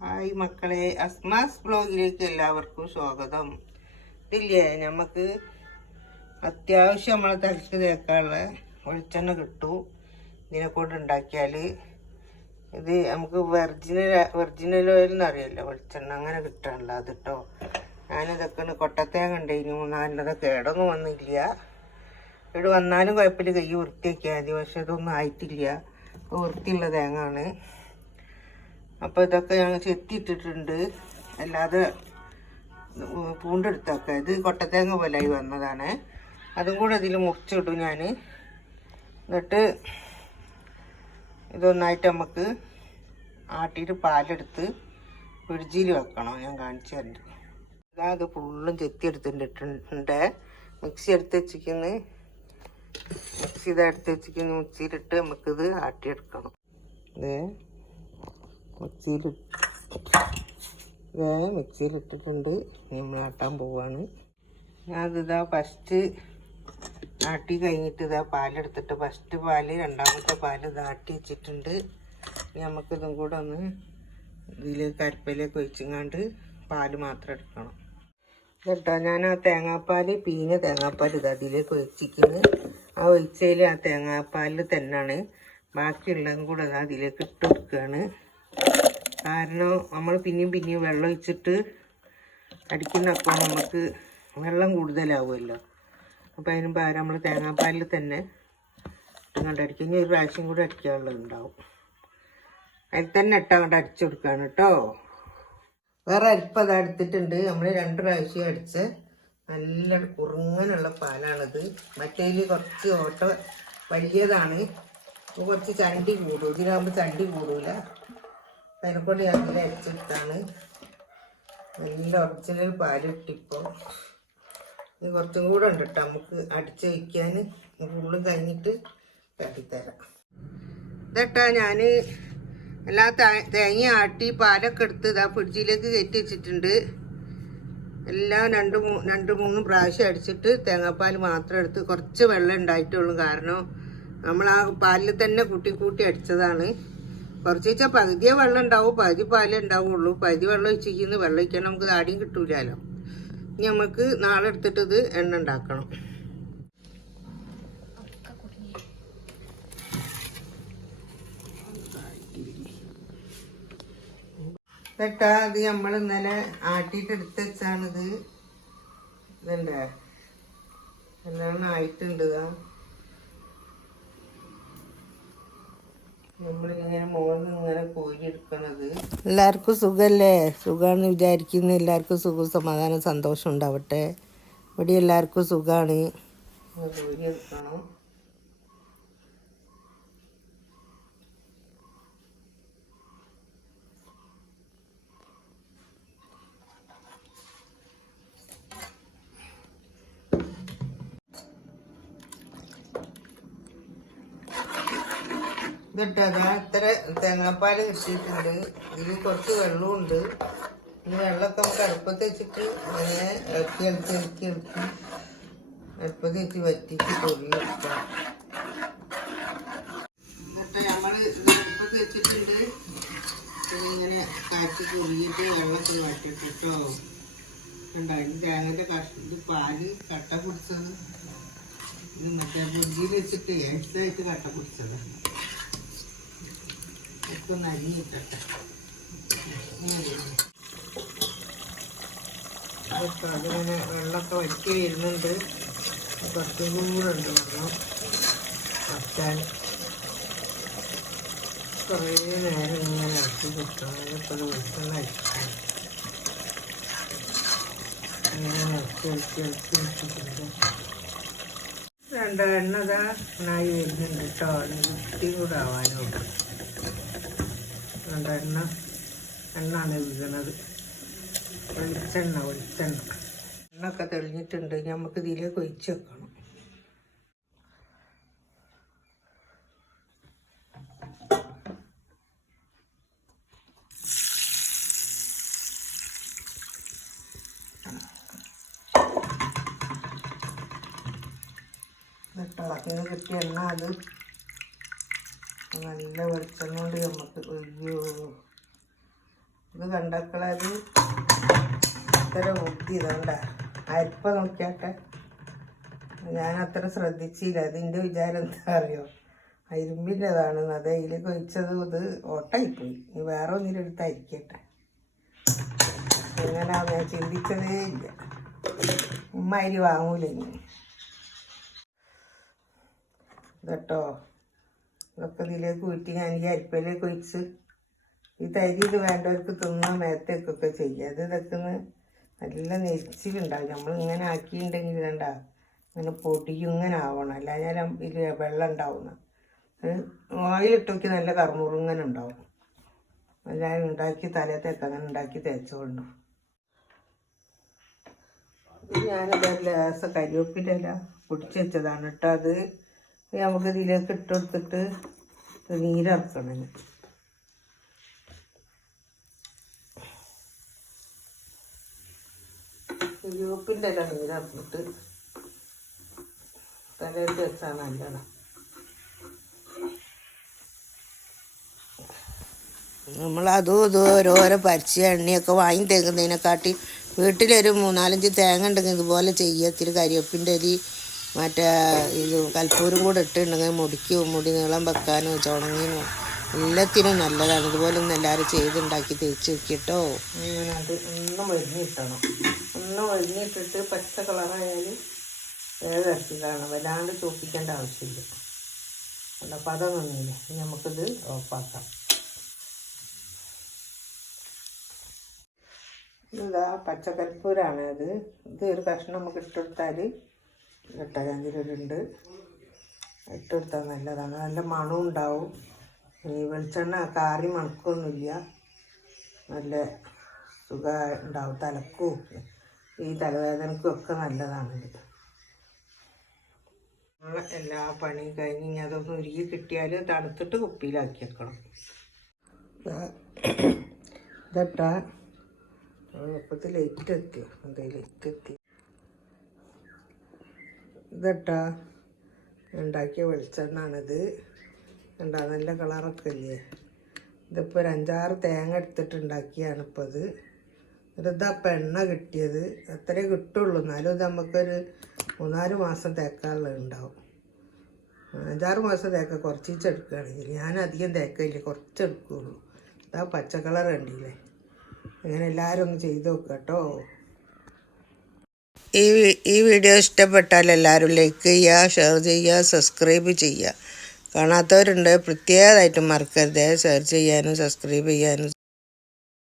Hi മക്കളെ അസ്മാസ് ബ്ലോഗിലേക്ക് എല്ലാവർക്കും സ്വാഗതം. ഇതില്ലേ നമുക്ക് അത്യാവശ്യം നമ്മളെ തലക്ക് തേക്കാനുള്ള വെളിച്ചെണ്ണ കിട്ടും. ഇതിനെ കൊണ്ട് ഉണ്ടാക്കിയാൽ ഇത് നമുക്ക് വെർജിനൽ വെർജിനൽ ഓയിൽ എന്നറിയല്ലോ വെളിച്ചെണ്ണ അങ്ങനെ കിട്ടാനുള്ള അത് കേട്ടോ ഞാനിതൊക്കെ കൊട്ടത്തേങ്ങ ഉണ്ടായിരുന്നു മൂന്നാലിനത് കേടൊന്നും വന്നില്ല. ഇവിടെ വന്നാലും കുഴപ്പമില്ല കൈ വൃത്തിയാക്കിയാൽ മതി പക്ഷെ ഇതൊന്നും ആയിട്ടില്ല. വൃത്തിയുള്ള വൃത്തിയുള്ള തേങ്ങാണ്. അപ്പോൾ ഇതൊക്കെ ഞങ്ങൾ ചെത്തിയിട്ടിട്ടുണ്ട് അല്ലാതെ പൂണ്ടെടുത്തൊക്കെ. ഇത് കൊട്ടത്തേങ്ങ പോലായി വന്നതാണ്. അതും കൂടെ ഇതിൽ മുറിച്ചിടും ഞാൻ എന്നിട്ട് ഇതൊന്നായിട്ട് നമുക്ക് ആട്ടിയിട്ട് പാലെടുത്ത് ഫ്രിഡ്ജിൽ വെക്കണം. ഞാൻ കാണിച്ചു തരുന്നുണ്ട് ഇതാ അത് ഫുള്ളും ചെത്തിയെടുത്തിട്ടുണ്ട്. മിക്സി എടുത്ത് വെച്ചിരിക്കുന്ന. മിക്സി ഇതെടുത്ത് വെച്ചിരിക്കുന്നു. മിക്സിയിലിട്ട് നമുക്കിത് ആട്ടിയെടുക്കണം. ഇത് മിക്സിയിൽ വേഗം മിക്സിയിലിട്ടിട്ടുണ്ട് നമ്മൾ ആട്ടാൻ പോവാണ്. ഞാനിതാ ഫസ്റ്റ് ആട്ടി കഴിഞ്ഞിട്ട് ഇതാ പാലെടുത്തിട്ട് ഫസ്റ്റ് പാൽ രണ്ടാമത്തെ പാൽ ഇത് ആട്ടി വെച്ചിട്ടുണ്ട്. നമുക്കിതും കൂടെ ഒന്ന് ഇതിലേക്ക് കരപ്പയിലേക്ക് ഒഴിച്ചുങ്ങാണ്ട് പാൽ മാത്രം എടുക്കണം. കേട്ടോ ഞാൻ ആ തേങ്ങാപ്പാൽ പീഞ്ഞ തേങ്ങാപ്പാൽ ഇത് അതിലേക്ക് ഒഴിച്ചിരിക്കുന്നു. ആ ഒഴിച്ചതിൽ ആ തേങ്ങാപ്പാലിൽ തന്നെയാണ് ബാക്കിയുള്ളതും കൂടെ അത് അതിലേക്ക് ഇട്ട് കൊടുക്കുകയാണ് കാരണം നമ്മൾ പിന്നെയും പിന്നെയും വെള്ളം ഒഴിച്ചിട്ട് അടിക്കുന്നപ്പോൾ നമുക്ക് വെള്ളം കൂടുതലാവുമല്ലോ. അപ്പോൾ അതിന് പകരം നമ്മൾ തേങ്ങാപ്പാലിൽ തന്നെ ഇട്ടുകൊണ്ട് അടിക്കും ഇനി ഒരു പ്രാവശ്യം കൂടി അടിക്കാനുള്ളത് ഉണ്ടാവും അതിൽ തന്നെ ഇട്ടങ്ങോട്ട് അടിച്ചു കൊടുക്കുകയാണ് കേട്ടോ. വേറെ അരിപ്പ് അത് അടുത്തിട്ടുണ്ട് നമ്മൾ രണ്ട് പ്രാവശ്യം അടിച്ച് നല്ല കുറുങ്ങനുള്ള പാലാണിത്. മറ്റേതിൽ കുറച്ച് ഓട്ട വലിയതാണ്. കുറച്ച് ചണ്ടി കൂടും. ഇതിനാകുമ്പോൾ ചണ്ടി കൂടൂല. അതിനെക്കൊണ്ട് അതിൽ ഇതിൽ അരിച്ചെടുത്താണ് നല്ല ഒറിജിനൽ പാൽ കിട്ടിപ്പോൾ ഇത് കുറച്ചും കൂടെ ഉണ്ട് കേട്ടോ നമുക്ക് അടിച്ച് വയ്ക്കാൻ ഫുള്ള് കഴിഞ്ഞിട്ട് കാട്ടിത്തരാം ഇതട്ടാ ഞാൻ എല്ലാ തേങ്ങ ആട്ടി പാലൊക്കെ എടുത്ത് ഇതാ ഫ്രിഡ്ജിലേക്ക് കയറ്റി വെച്ചിട്ടുണ്ട്. എല്ലാം രണ്ട് മൂ രണ്ട് മൂന്ന് പ്രാവശ്യം അടിച്ചിട്ട് തേങ്ങാപ്പാൽ മാത്രം എടുത്ത് കുറച്ച് വെള്ളം ഉണ്ടായിട്ടുള്ളൂ. കാരണം നമ്മൾ ആ പാലിൽ തന്നെ കൂട്ടി കൂട്ടി അടിച്ചതാണ്. കുറച്ച് വെച്ചാൽ പകുതിയെ വെള്ളം ഉണ്ടാവും പകുതി പാലേ ഉണ്ടാവുള്ളൂ. പകുതി വെള്ളം ഒഴിച്ചിരിക്കുന്ന വെള്ളം ഒഴിക്കാൻ നമുക്ക് ആടിയും കിട്ടൂലല്ലോ നമുക്ക് നാളെ എടുത്തിട്ട് ഇത് എണ്ണ ഉണ്ടാക്കണം. എന്നിട്ടാ അത് നമ്മൾ ഇന്നലെ ആട്ടിയിട്ട് എടുത്ത് വെച്ചാണിത്. ഇതുണ്ടേ? എല്ലാം ആയിട്ടുണ്ട് ഇതാ. നമ്മളിങ്ങനെ മുകളിൽ ഇങ്ങനെ കോരി എല്ലാവർക്കും സുഖല്ലേ? സുഖമാണെന്ന് വിചാരിക്കുന്നു. എല്ലാവർക്കും സുഖം സമാധാനം സന്തോഷം ഉണ്ടാവട്ടെ. ഇവിടെ എല്ലാവർക്കും സുഖമാണ് ഇതിട്ടതാ ഇത്ര തേങ്ങാപ്പാൽ കിട്ടിയിട്ടുണ്ട്. ഇതിൽ കുറച്ച് വെള്ളവും ഈ വെള്ളമൊക്കെ നമുക്ക് അടുപ്പത്ത് വെച്ചിട്ട് അങ്ങനെ ഇളക്കി ഇളക്കി ഇളക്കി ഇളക്കി അടുപ്പത്ത് വെച്ച് വറ്റിച്ച് പൊടി എടുക്കാം. എന്നിട്ട് നമ്മൾ അടുപ്പത്ത് വെച്ചിട്ടുണ്ട്. ഇങ്ങനെ കാച്ചി പൊടിയിട്ട് വെള്ളത്തിൽ വറ്റിട്ടിട്ടോ. ഉണ്ടായി തേങ്ങന്റെ കഷ്ണം ഇത് പാൽ കട്ട പിടിച്ചത് ഇത് മറ്റേ പൊടിയിൽ വെച്ചിട്ട് എക്സായിട്ട് കട്ട പിടിച്ചത് ഒക്കെ ഒന്ന് അരിഞ്ഞിട്ടെ അതിങ്ങനെ വെള്ളമൊക്കെ വറ്റി വരുന്നുണ്ട്. കുറച്ചും കൂടെ ഉണ്ട് വെള്ളം. വറ്റാൻ. കുറേ നേരം ഇങ്ങനെ ഇറക്കി കിട്ടണം അതിപ്പോൾ വെളിച്ചെണ്ണ അരിക്കണം ഇങ്ങനെ ഇറക്കി ഇറക്കി ഇറക്കി വെച്ചിട്ടുണ്ട് രണ്ട് വരുന്നുണ്ട് കേട്ടോ. വൃത്തി കൂടെ രണ്ട് എണ്ണ എണ്ണാണ് ഒഴുകുന്നത് വെളിച്ചെണ്ണ വെളിച്ചെണ്ണ. എണ്ണൊക്കെ തെളിഞ്ഞിട്ടുണ്ട്. നമുക്ക് ഇതിലേക്ക് ഒഴിച്ച് വെക്കണം. ഇളക്കിന് കിട്ടിയ എണ്ണ അത് നല്ല വെളിച്ചം കൊണ്ട് നമുക്ക് അയ്യോ. ഇത് കണ്ടക്കളത് ഇത്ര ബുദ്ധി ഇതുണ്ട. അരിപ്പ നോക്കിയാട്ടെ. ഞാൻ അത്ര ശ്രദ്ധിച്ചില്ല. അതിന്റെ വിചാരം എന്താ അറിയോ? അരുമ്പിന്റെതാണ് അത് അതിൽ ഒഴിച്ചത് ഇത് ഓട്ടായിപ്പോയി. ഇനി വേറെ ഒന്നിനും എടുത്ത് അരിക്കട്ടെ. എങ്ങനെയാ ഞാൻ ചിന്തിച്ചതേ ഇല്ല. ഉമ്മ അരി വാങ്ങൂല ഇനി. കേട്ടോ ഇതൊക്കെ ഇതിലേക്ക് ഊറ്റി ഞാൻ ഈ അരിപ്പയിലേക്ക് ഒഴിച്ച് ഈ തരി ഇത് വേണ്ടവർക്ക് തിന്നാൻ മേത്തേക്കൊക്കെ ചെയ്യുക അത് ഇതൊക്കെ നല്ല നെരിച്ചിലുണ്ടാവും. നമ്മൾ ഇങ്ങനെ ആക്കിയിട്ടുണ്ടെങ്കിൽ ഇതണ്ട ഇങ്ങനെ പൊടിയും ഇങ്ങനെ ആവണം. അല്ലാതെ ഇതിൽ വെള്ളം ഉണ്ടാവുന്ന ഓയിലിട്ട് നോക്കി നല്ല കറുമുറുങ്ങനെ ഉണ്ടാവും. അല്ലാതെ ഉണ്ടാക്കി തലത്തേക്ക് അങ്ങനെ ഉണ്ടാക്കി തേച്ചോളൂ ഇത് ഞാനിത് ലേസ കരിവേപ്പിന്റെ ഇല പൊടിച്ച് വെച്ചതാണ് കേട്ടോ അത് നമുക്ക് ഇതിലേക്ക് ഇട്ടെടുത്തിട്ട് നീരിറക്കണം ഗ്രൂപ്പിന്റെ എല്ലാം നീരക്കിട്ട് തലയിൽ വെച്ചാൽ നല്ലതാണ്. നമ്മൾ അതും ഇതും ഓരോരോ പരിച്ച എണ്ണയൊക്കെ വാങ്ങി തേക്കുന്നതിനെക്കാട്ടി വീട്ടിലൊരു മൂന്നാലഞ്ച് തേങ്ങ ഉണ്ടെങ്കിൽ ഇതുപോലെ ചെയ്യുക ഇത്തിരി കരിവേപ്പിന്റെ അരി മറ്റേ ഇത് കൽപ്പൂരും കൂടെ ഇട്ടിട്ടുണ്ടെങ്കിൽ മുടിക്കും മുടി നീളം വെക്കാനും ചുണങ്ങിനും എല്ലാത്തിനും നല്ലതാണ്. ഇതുപോലെ ഒന്ന് എല്ലാവരും ചെയ്തുണ്ടാക്കി തേച്ച് വെക്കിട്ടോ അത് ഒന്ന് വരിഞ്ഞിട്ടണം ഒന്ന് വരിഞ്ഞിട്ടിട്ട് പച്ച കളറായാലും വേറെ ഇറച്ചിക്കാണ് വല്ലാണ്ട് ചോപ്പിക്കേണ്ട ആവശ്യമില്ല. അല്ല ഇനി നമുക്കിത് ഓഫാക്കാം ഇതാ പച്ചക്കൽപ്പൂരാണ് അത്. ഇത് ഒരു കഷ്ണം നമുക്ക് ഇട്ടെടുത്താൽ ഇട്ടകന്തിലുണ്ട് ഇട്ടെടുത്താൽ നല്ലതാണ്. നല്ല മണവും ഉണ്ടാവും ഈ വെളിച്ചെണ്ണ കാറി മണക്കൊന്നുമില്ല. നല്ല സുഖ ഉണ്ടാവും തലക്കും ഈ തലവേദനക്കും ഒക്കെ നല്ലതാണ് എല്ലാ പണിയും കഴിഞ്ഞ് ഇനി അതൊന്ന് ഉരുകി കിട്ടിയാൽ തണുത്തിട്ട് കുപ്പിയിലാക്കി വെക്കണം. ഇതട്ടാ ഇപ്പത്തെ ലൈറ്റ് എത്തി അതെ ലൈറ്റ് എത്തി ഇതട്ടാ. ഉണ്ടാക്കിയ വെളിച്ചെണ്ണാണിത്. ഉണ്ടാ നല്ല കളറൊക്കെ ഇല്ലേ? ഇതിപ്പോൾ ഒരു അഞ്ചാറ് തേങ്ങ എടുത്തിട്ട് ഉണ്ടാക്കിയാണ് ഇപ്പോൾ ഇത് ഇതാ ഇപ്പം എണ്ണ കിട്ടിയത്. അത്രേ കിട്ടുള്ളൂ. എന്നാലും ഇത് നമുക്കൊരു മൂന്നാൽ മാസം തേക്കാനുള്ളത് ഉണ്ടാവും അഞ്ചാറ് മാസം തേക്ക കുറച്ചെടുക്കുകയാണെങ്കിൽ ഞാൻ അധികം തേക്കയില്ല കുറച്ചെടുക്കുകയുള്ളൂ ഇതാ പച്ച കളർ കണ്ടില്ലേ? അങ്ങനെ എല്ലാവരും ഒന്ന് ചെയ്ത് നോക്കാം കേട്ടോ. ഈ ഈ വീഡിയോ ഇഷ്ടപ്പെട്ടാൽ എല്ലാവരും ലൈക്ക് ചെയ്യുക ഷെയർ ചെയ്യുക സബ്സ്ക്രൈബ് ചെയ്യുക. കാണാത്തവരുണ്ട് പ്രത്യേകമായിട്ടും മറക്കരുത്. ഷെയർ ചെയ്യാനും സബ്സ്ക്രൈബ് ചെയ്യാനും